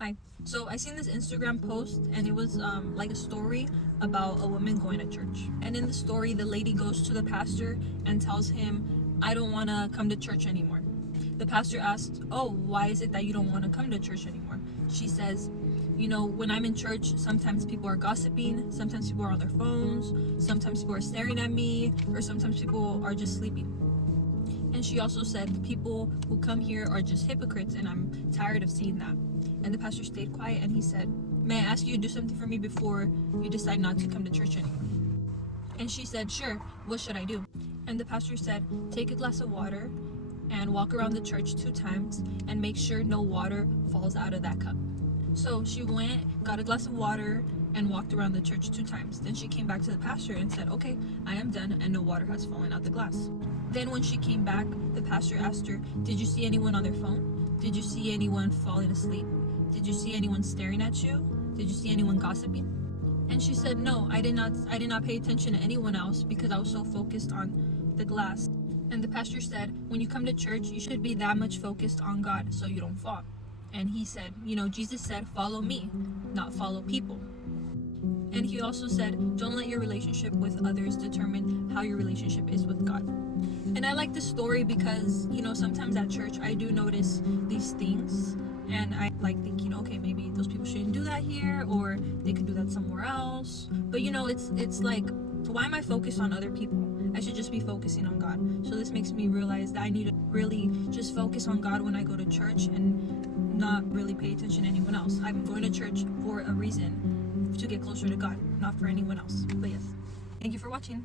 Hi. So I seen this Instagram post and it was like a story about a woman going to church. And in the story, the lady goes to the pastor and tells him, I don't want to come to church anymore. The pastor asked, oh, why is it that you don't want to come to church anymore? She says, you know, when I'm in church, sometimes people are gossiping, sometimes people are on their phones, sometimes people are staring at me, or sometimes people are just sleeping. And she also said, the people who come here are just hypocrites, and I'm tired of seeing that. And the pastor stayed quiet and he said, may I ask you to do something for me before you decide not to come to church anymore? And she said, sure, what should I do? And the pastor said, take a glass of water and walk around the church 2 times and make sure no water falls out of that cup. So she went, got a glass of water, and walked around the church 2 times. Then she came back to the pastor and said, okay, I am done, and no water has fallen out the glass. Then when she came back, the pastor asked her, did you see anyone on their phone? Did you see anyone falling asleep? Did you see anyone staring at you? Did you see anyone gossiping? And she said, no, I did not pay attention to anyone else because I was so focused on the glass. And the pastor said, when you come to church, you should be that much focused on God so you don't fall. And he said, you know, Jesus said, follow me, not follow people. And he also said, don't let your relationship with others determine how your relationship is with God. And I like this story because, you know, sometimes at church I do notice these things and I like thinking, okay, maybe those people shouldn't do that here, or they could do that somewhere else. But you know, it's like, why am I focused on other people? I should just be focusing on God. So this makes me realize that I need to really just focus on God when I go to church and not really pay attention to anyone else. I'm going to church for a reason, to get closer to God, not for anyone else. But yes, thank you for watching.